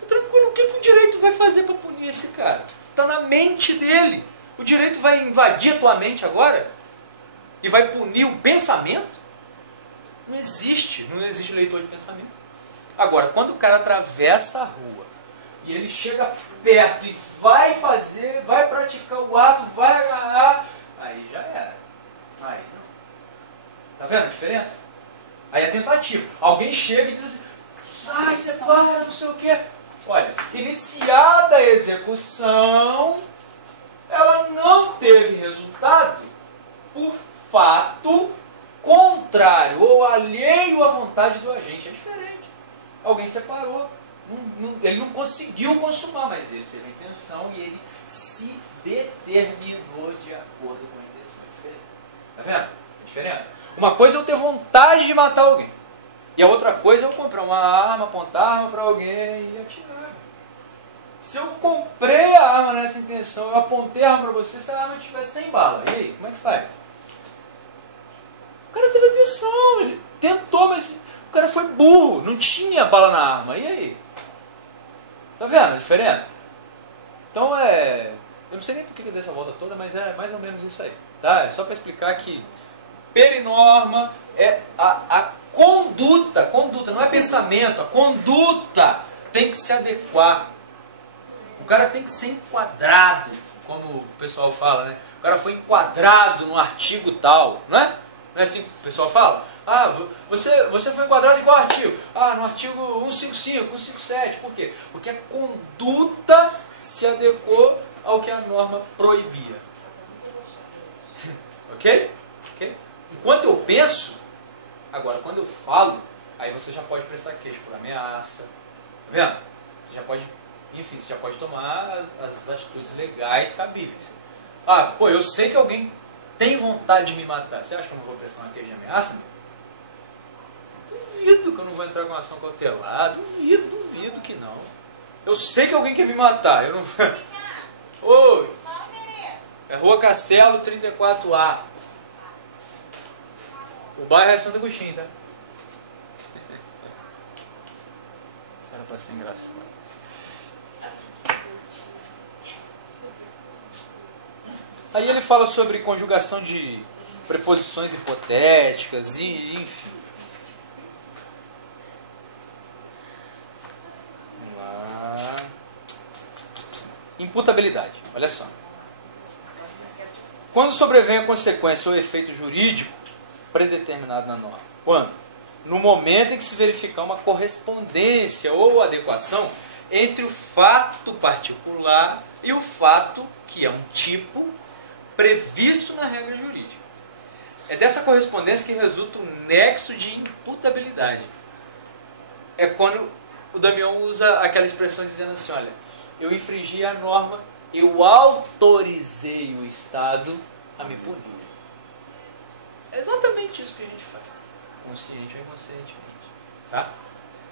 tá tranquilo, o que o direito vai fazer para punir esse cara? Está na mente dele. O direito vai invadir a tua mente agora? E vai punir o pensamento? Não existe leitor de pensamento. Agora, quando o cara atravessa a rua e ele chega perto e vai vai praticar o ato, vai agarrar, aí já era. Aí não. Tá vendo a diferença? Aí é tentativa. Alguém chega e diz assim, sai, separa, não sei o quê. Olha, iniciada a execução, ela não teve resultado por fato contrário ou alheio à vontade do agente. É diferente. Alguém separou, Ele não conseguiu consumar, mas ele teve a intenção e ele se determinou de acordo com a intenção diferente. Tá vendo a diferença? Uma coisa é eu ter vontade de matar alguém. E a outra coisa é eu comprar uma arma, apontar a arma para alguém e atirar. Se eu comprei a arma nessa intenção, eu apontei a arma para você, se a arma estiver sem bala, e aí, como é que faz? O cara teve atenção, ele tentou, mas o cara foi burro, não tinha bala na arma, e aí? Tá vendo a diferença? Então eu não sei nem por que eu dei essa volta toda, mas é mais ou menos isso aí, tá? É só para explicar que perinorma é a conduta, não é pensamento, a conduta tem que se adequar. O cara tem que ser enquadrado, como o pessoal fala, né? O cara foi enquadrado no artigo tal, não é? Não é assim que o pessoal fala? Ah, você foi enquadrado em qual artigo? Ah, no artigo 155, 157. Por quê? Porque a conduta se adequou ao que a norma proibia. Ok? Enquanto eu penso, agora, quando eu falo, aí você já pode prestar queixa por ameaça. Tá vendo? Você já pode, enfim, você já pode tomar as atitudes legais cabíveis. Ah, pô, eu sei que alguém tem vontade de me matar. Você acha que eu não vou prestar uma queixa de ameaça? Duvido que eu não vou entrar com uma ação cautelar. Duvido que não. Eu sei que alguém quer me matar. Eu não vou... Oi. É Rua Castelo, 34A. O bairro é Santo Agostinho, tá? Era pra ser engraçado. Aí ele fala sobre conjugação de preposições hipotéticas e enfim. Vamos lá. Imputabilidade, olha só. Quando sobrevém a consequência ou efeito jurídico predeterminado na norma. Quando? No momento em que se verificar uma correspondência ou adequação entre o fato particular e o fato que é um tipo previsto na regra jurídica. É dessa correspondência que resulta o nexo de imputabilidade. É quando o Damião usa aquela expressão dizendo assim, olha, eu infringi a norma, eu autorizei o Estado a me punir. É exatamente isso que a gente faz, consciente ou inconscientemente. Tá?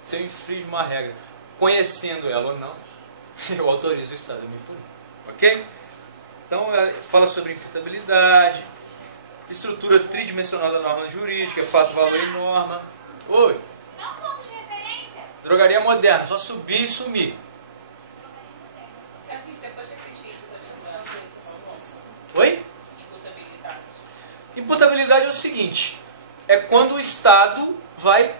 Se eu infringo uma regra, conhecendo ela ou não, eu autorizo o Estado a me punir. Ok? Então, fala sobre imputabilidade, estrutura tridimensional da norma jurídica, fato, valor e norma. Oi? Dá um ponto de referência. Drogaria moderna, só subir e sumir. Você pode repetir imputabilidade? Oi? Imputabilidade. Imputabilidade é o seguinte, é quando o Estado vai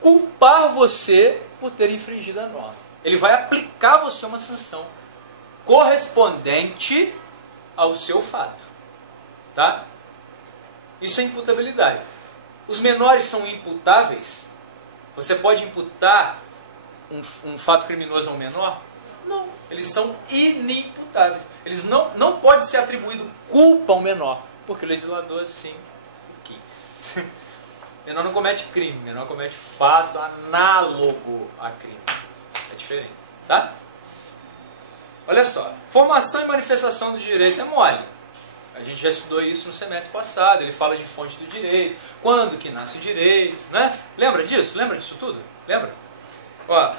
culpar você por ter infringido a norma. Ele vai aplicar a você uma sanção correspondente ao seu fato. Tá? Isso é imputabilidade. Os menores são imputáveis? Você pode imputar um fato criminoso a um menor? Não. Eles são inimputáveis. Eles não pode ser atribuído culpa ao menor, porque o legislador assim quis. Menor não comete crime, menor comete fato análogo a crime. É diferente, tá? Olha só, formação e manifestação do direito é mole. A gente já estudou isso no semestre passado, ele fala de fonte do direito, quando que nasce o direito, né? Lembra disso? Lembra disso tudo? Lembra? Ó,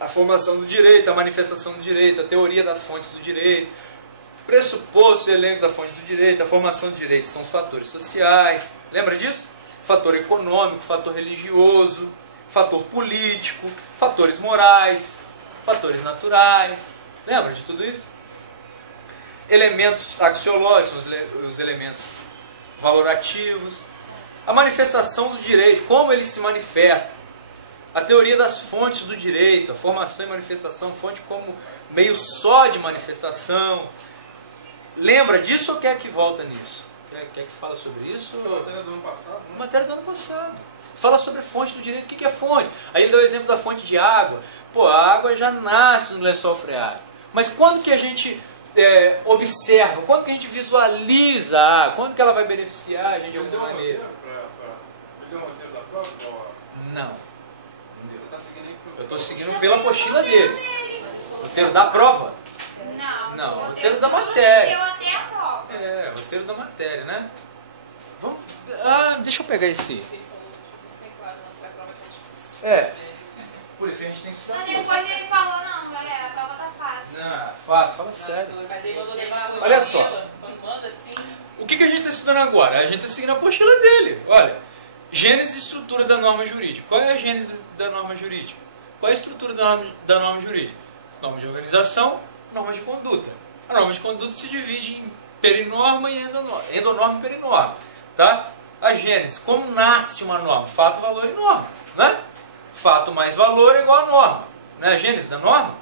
a formação do direito, a manifestação do direito, a teoria das fontes do direito, pressuposto e elenco da fonte do direito, a formação do direito são os fatores sociais, lembra disso? Fator econômico, fator religioso, fator político, fatores morais, fatores naturais, lembra de tudo isso? Elementos axiológicos, os elementos valorativos, a manifestação do direito, como ele se manifesta, a teoria das fontes do direito, a formação e manifestação, fonte como meio só de manifestação. Lembra disso ou quer que volta nisso? Quer que fala sobre isso? Foi a matéria do ano passado, né? Matéria do ano passado. Fala sobre fonte do direito. O que é fonte? Aí ele deu o exemplo da fonte de água. Pô, a água já nasce no lençol freático. Mas quando que a gente observa, quando que a gente visualiza a água? Quando que ela vai beneficiar a gente de alguma maneira? Ele deu um roteiro da prova? Não. Entendeu? Você está seguindo aí pro... Eu estou seguindo pela apostila dele. Roteiro da prova. Não, roteiro da matéria. Eu até a prova. É, roteiro da matéria, né? Vamos... deixa eu pegar esse. É. Por isso que a gente tem que estudar. Mas depois ele falou, não, galera, a prova tá fácil. Não, fácil, fala sério. Mas aí quando eu levar a Olha só. quando manda assim... O que a gente está estudando agora? A gente está seguindo a apostila dele. Olha, gênese e estrutura da norma jurídica. Qual é a gênese da norma jurídica? Qual é a estrutura da norma jurídica? Norma de organização, norma de conduta. A norma de conduta se divide em perinorma e endonorma e perinorma. Tá? A gênese, como nasce uma norma? Fato, valor e norma. Né? Fato mais valor é igual a norma. Não é a gênese da norma?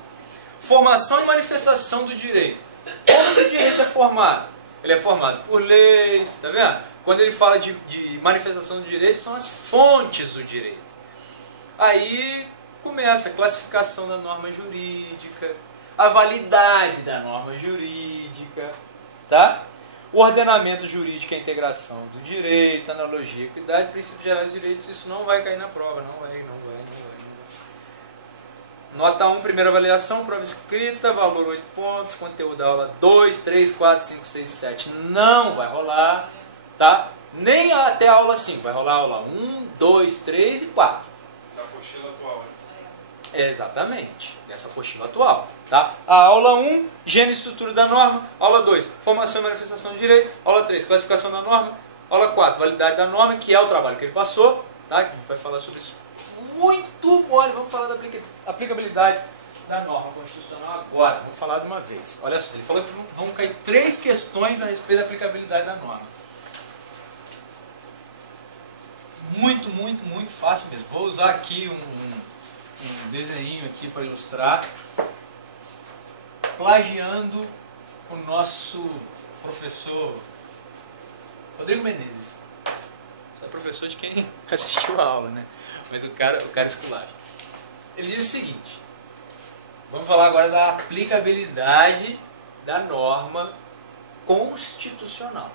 Formação e manifestação do direito. Como que o direito é formado? Ele é formado por leis, tá vendo? Quando ele fala de manifestação do direito, são as fontes do direito. Aí começa a classificação da norma jurídica, a validade da norma jurídica, tá? O ordenamento jurídico e a integração do direito, analogia, equidade, princípios gerais de direitos, isso não vai cair na prova, não vai. Nota 1, primeira avaliação, prova escrita, valor 8 pontos, conteúdo da aula 2, 3, 4, 5, 6, 7. Não vai rolar, tá? Nem até a aula 5, vai rolar a aula 1, 2, 3 e 4. Essa apostila atual, né? Exatamente, dessa apostila atual, tá? A aula 1, gênese e estrutura da norma. Aula 2, formação e manifestação de direito. Aula 3, classificação da norma. Aula 4, validade da norma, que é o trabalho que ele passou, tá? Que a gente vai falar sobre isso muito mole. Vamos falar da aplicabilidade da norma constitucional agora. Vamos falar de uma vez. Olha só, ele falou que vão cair 3 questões a respeito da aplicabilidade da norma. Muito fácil mesmo. Vou usar aqui um desenho aqui para ilustrar, plagiando o nosso professor Rodrigo Menezes. Você é professor de quem assistiu a aula, né? Mas o cara esculacha. Ele diz o seguinte: vamos falar agora da aplicabilidade da norma constitucional,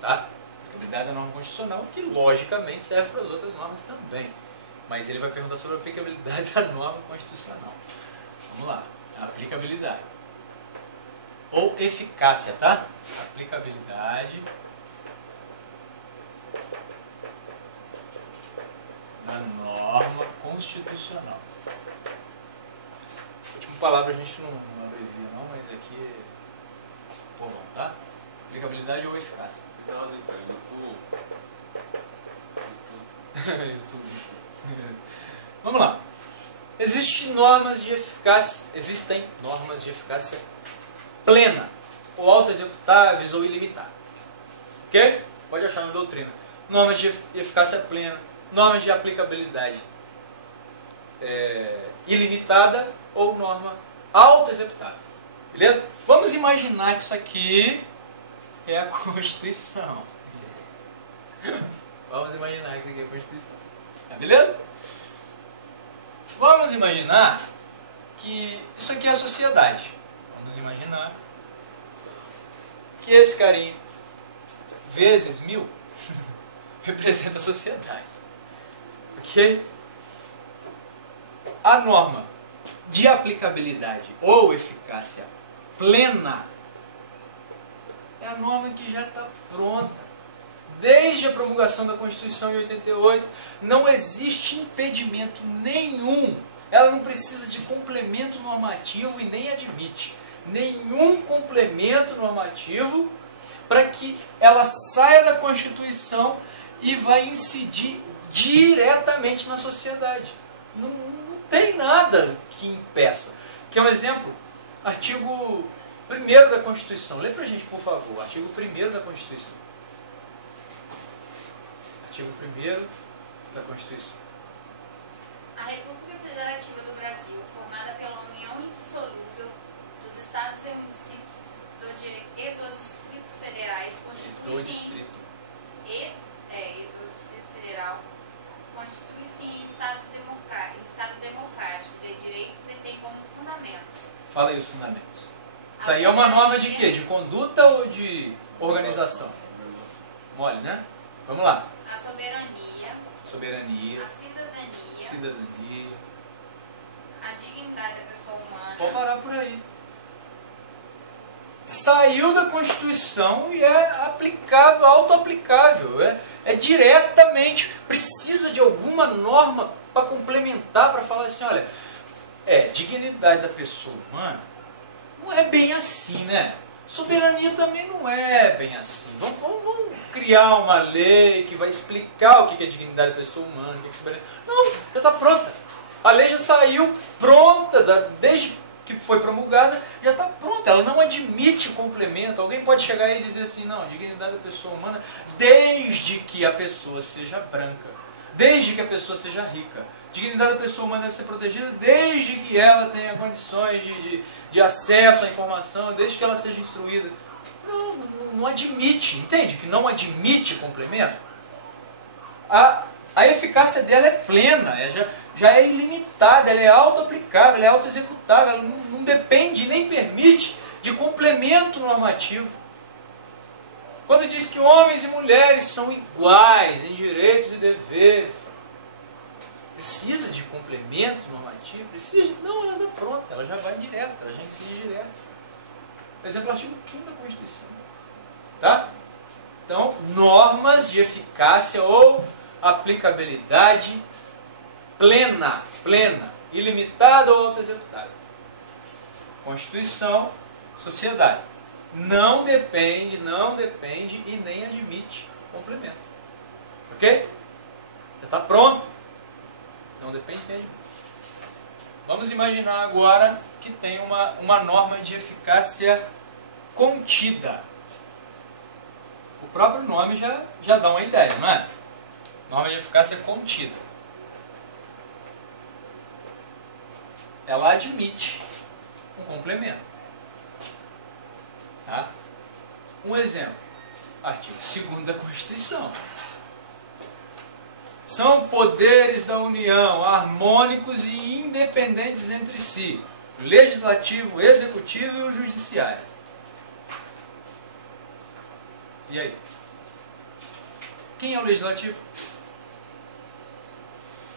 tá? Aplicabilidade da norma constitucional, que logicamente serve para as outras normas também. Mas ele vai perguntar sobre a aplicabilidade da norma constitucional. Vamos lá, aplicabilidade. Ou eficácia, tá? Aplicabilidade da norma constitucional. Última palavra a gente não abrevia não, mas aqui é povão, tá? Aplicabilidade ou eficácia. Cuidado, cara, YouTube. Vamos lá. Existem normas de eficácia plena, ou autoexecutáveis ou ilimitada. Ok? Você pode achar na doutrina. Normas de eficácia plena, normas de aplicabilidade ilimitada ou norma autoexecutável. Beleza? Vamos imaginar que isso aqui é a Constituição. Vamos imaginar que isso aqui é a Constituição. Beleza? Vamos imaginar que isso aqui é a sociedade. Vamos imaginar que esse carinha, vezes 1000, representa a sociedade. Ok? A norma de aplicabilidade ou eficácia plena é a norma que já está pronta. Desde a promulgação da Constituição em 88, não existe impedimento nenhum. Ela não precisa de complemento normativo e nem admite nenhum complemento normativo para que ela saia da Constituição e vai incidir diretamente na sociedade. Não tem nada que impeça. Quer um exemplo? Artigo 1º da Constituição. Lê pra gente, por favor. Artigo 1º da Constituição. Artigo 1º da Constituição. A República Federativa do Brasil, formada pela união indissolúvel dos Estados e municípios e dos distritos federais, constitui-se em Estado democrático de direitos e tem como fundamentos. Fala aí os fundamentos. Isso aí é uma norma de quê? De conduta ou de organização? Mole, né? Vamos lá. A soberania. soberania, a cidadania, cidadania. a dignidade da pessoa humana. Pode parar por aí. Saiu da Constituição e é aplicável, auto-aplicável. É diretamente. Precisa de alguma norma para complementar, para falar assim, olha, dignidade da pessoa humana não é bem assim, né? Soberania também não é bem assim. Vamos criar uma lei que vai explicar o que é dignidade da pessoa humana, o que é soberania. Não, já está pronta. A lei já saiu pronta, desde que foi promulgada, já está pronta. Ela não admite complemento. Alguém pode chegar aí e dizer assim, não, dignidade da pessoa humana, desde que a pessoa seja branca, desde que a pessoa seja rica. Dignidade da pessoa humana deve ser protegida desde que ela tenha condições de acesso à informação, desde que ela seja instruída. Não admite, entende? Que não admite complemento. A eficácia dela é plena, já é ilimitada, ela é auto-aplicável, ela é auto-executável, ela não depende nem permite de complemento normativo. Quando diz que homens e mulheres são iguais em direitos e deveres, precisa de complemento normativo? Precisa? Não, ela está pronta, ela já vai direto, ela já ensina direto. Por exemplo, o artigo 5º da Constituição. Tá? Então, normas de eficácia ou aplicabilidade plena, ilimitada ou auto-executável. Constituição, sociedade. Não depende e nem admite complemento. Ok? Já está pronto. Não depende nem admite. Vamos imaginar agora que tem uma norma de eficácia contida. O próprio nome já dá uma ideia, não é? Norma de eficácia contida. Ela admite um complemento. Tá? Um exemplo. Artigo 2º da Constituição. São poderes da União harmônicos e independentes entre si. O legislativo, o executivo e o judiciário. E aí? Quem é o legislativo?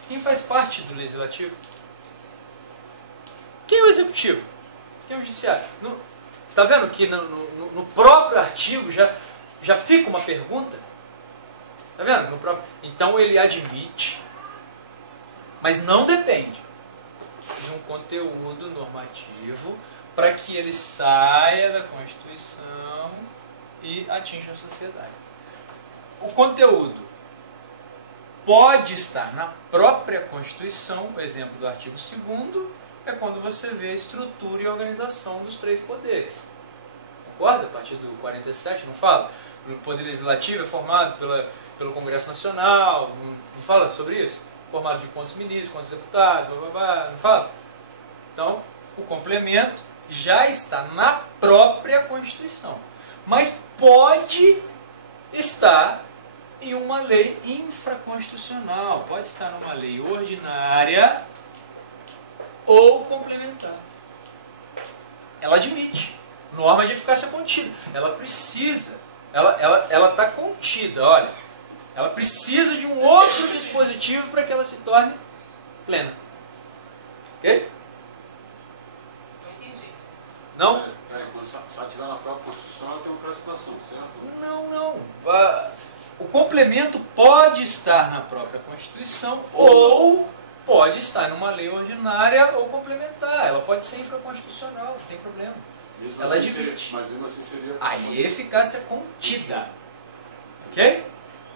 Quem faz parte do legislativo? Quem é o executivo? Quem é o judiciário? Está vendo que no próprio artigo já fica uma pergunta? Está vendo? Então ele admite, mas não depende de um conteúdo normativo para que ele saia da Constituição e atinja a sociedade. O conteúdo pode estar na própria Constituição. O exemplo do artigo 2º é quando você vê a estrutura e a organização dos 3 poderes. Concorda? A partir do 47, não fala? O Poder Legislativo é formado pelo Congresso Nacional, não fala sobre isso? Formado de quantos ministros, quantos deputados, blá, blá, blá, não fala? Então, o complemento já está na própria Constituição. Mas pode estar em uma lei infraconstitucional, pode estar numa lei ordinária ou complementar. Ela admite. Norma de eficácia contida. Ela precisa. Ela está contida, olha. Ela precisa de um outro dispositivo para que ela se torne plena. Ok? Entendi. Não? Se atirar na própria Constituição, ela tem uma classificação, certo? Não. O complemento pode estar na própria Constituição ou pode estar numa lei ordinária ou complementar. Ela pode ser infraconstitucional, não tem problema. Mesmo Ela assim admite. Mas mesmo assim seria... Aí a eficácia contida. Ok?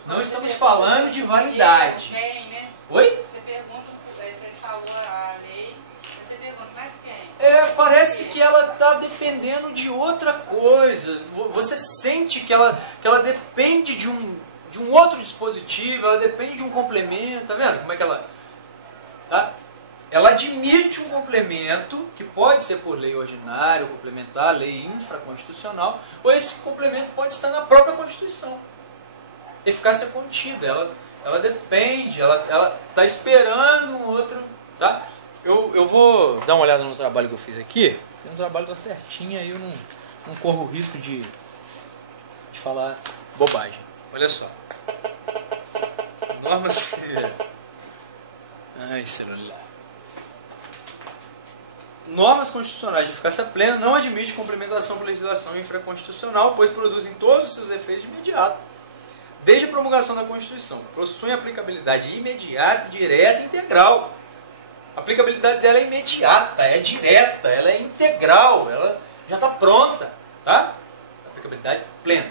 Não estamos falando de validade. Quem, né? Oi? Você pergunta, você falou a lei, você pergunta, mas quem? Parece que ela está dependendo de outra coisa. Você sente que ela depende de um outro dispositivo, ela depende de um complemento. Tá vendo como é que ela... Tá? Ela admite um complemento, que pode ser por lei ordinária, ou complementar, lei infraconstitucional, ou esse complemento pode estar na própria Constituição. Eficácia contida, ela depende, ela está esperando um outro... Tá? Eu vou dar uma olhada no trabalho que eu fiz aqui. Tem um trabalho que está certinho, aí eu não corro o risco de falar bobagem. Olha só. normas... Ai, celular. Normas constitucionais de eficácia plena não admitem complementação por legislação infraconstitucional, pois produzem todos os seus efeitos de imediato. Desde a promulgação da Constituição, possuem aplicabilidade imediata, direta e integral. A aplicabilidade dela é imediata, é direta, ela é integral, ela já está pronta, tá? Aplicabilidade plena.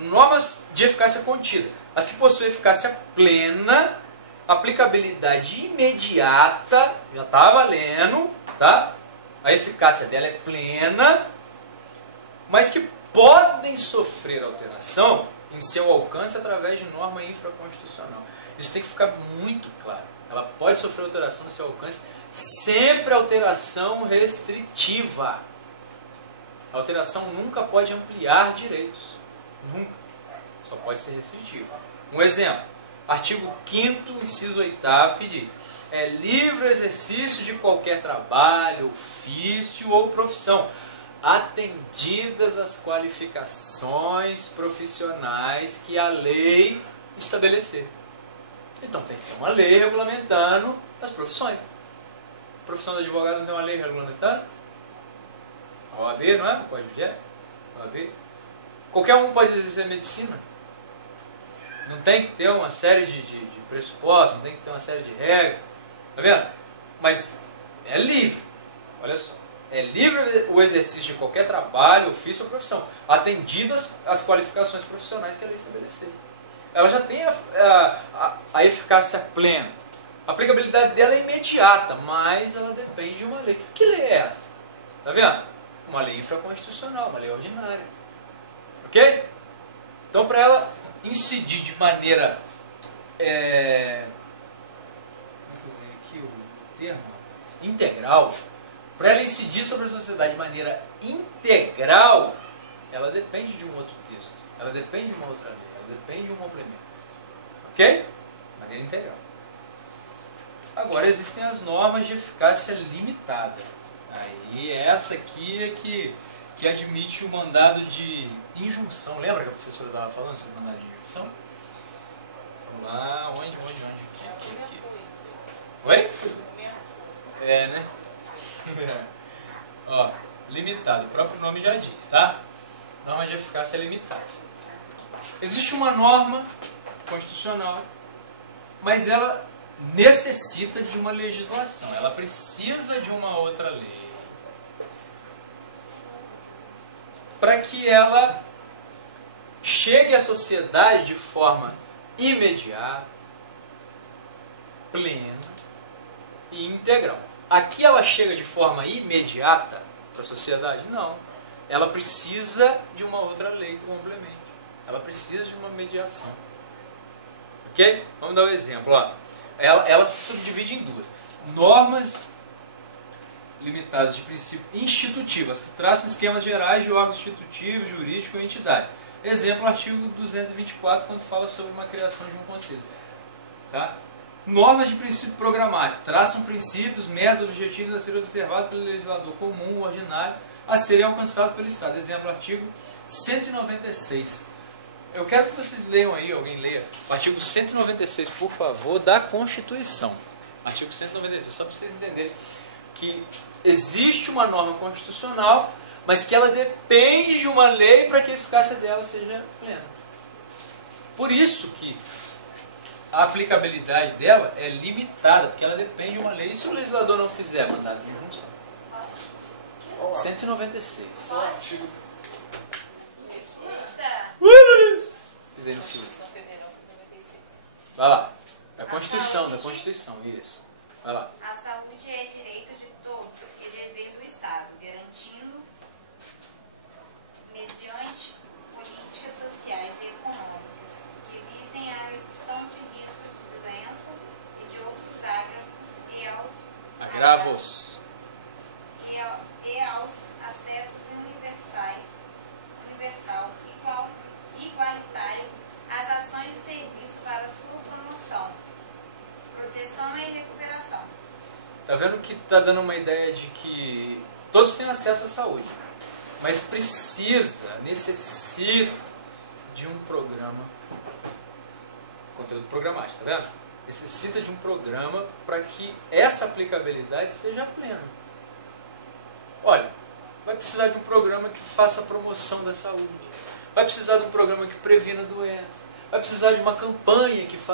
Normas de eficácia contida. As que possuem eficácia plena, aplicabilidade imediata, já está valendo, tá? A eficácia dela é plena, mas que podem sofrer alteração em seu alcance através de norma infraconstitucional. Isso tem que ficar muito claro. Ela pode sofrer alteração no seu alcance, sempre alteração restritiva. A alteração nunca pode ampliar direitos. Nunca. Só pode ser restritiva. Um exemplo. Artigo 5º, inciso 8º, que diz: é livre o exercício de qualquer trabalho, ofício ou profissão, atendidas as qualificações profissionais que a lei estabelecer. Então tem que ter uma lei regulamentando as profissões. A profissão do advogado não tem uma lei regulamentando? A OAB, não é? O Código de Ética? OAB. Qualquer um pode exercer medicina. Não tem que ter uma série de pressupostos, não tem que ter uma série de regras. Tá vendo? Mas é livre. Olha só. É livre o exercício de qualquer trabalho, ofício ou profissão, atendidas as qualificações profissionais que a lei estabelecer. Ela já tem a eficácia plena. A aplicabilidade dela é imediata, mas ela depende de uma lei. Que lei é essa? Tá vendo? Uma lei infraconstitucional, uma lei ordinária. Ok? Então, para ela incidir de maneira... como é que eu usei aqui o termo? Integral. Para ela incidir sobre a sociedade de maneira integral, ela depende de um outro texto. Ela depende de uma outra lei. Ela depende de um complemento. Ok? De maneira integral. Agora, existem as normas de eficácia limitada. Aí, essa aqui é que admite o mandado de injunção. Lembra que a professora estava falando sobre o mandado de injunção? Vamos lá. Onde? Aqui. Oi? É, né? Ó, limitado. O próprio nome já diz, tá? Norma de eficácia limitada. Existe uma norma constitucional, mas ela necessita de uma legislação. Ela precisa de uma outra lei para que ela chegue à sociedade de forma imediata, plena e integral. Aqui ela chega de forma imediata para a sociedade? Não. Ela precisa de uma outra lei que complemente. Ela precisa de uma mediação. Ok? Vamos dar um exemplo. Ó. Ela se subdivide em duas. Normas limitadas de princípio institutivas, que traçam esquemas gerais de órgãos institutivos, jurídico e entidade. Exemplo, artigo 224, quando fala sobre uma criação de um conselho. Tá? Normas de princípio programático, traçam princípios, metas, objetivos a serem observados pelo legislador comum, ordinário, a serem alcançados pelo Estado. Exemplo, artigo 196. Eu quero que vocês leiam aí, alguém leia, o artigo 196, por favor, da Constituição. Artigo 196, só para vocês entenderem que existe uma norma constitucional, mas que ela depende de uma lei para que a eficácia dela seja plena. Por isso que a aplicabilidade dela é limitada, porque ela depende de uma lei. E se o legislador não fizer mandado de injunção? 196. Pisei no fio. Vai lá. Da Constituição, isso. Vai lá. A saúde é direito de todos e dever do Estado, garantindo, mediante políticas sociais e econômicas, que visem a redução de riscos de doença e de outros agravos e aos acessos universal igualitário às ações e serviços para sua promoção, proteção e recuperação. Tá vendo que tá dando uma ideia de que todos têm acesso à saúde, mas necessita de um programa conteúdo programático, tá vendo? Necessita de um programa para que essa aplicabilidade seja plena. Olha, vai precisar de um programa que faça a promoção da saúde. Vai precisar de um programa que previna doenças. Vai precisar de uma campanha que faça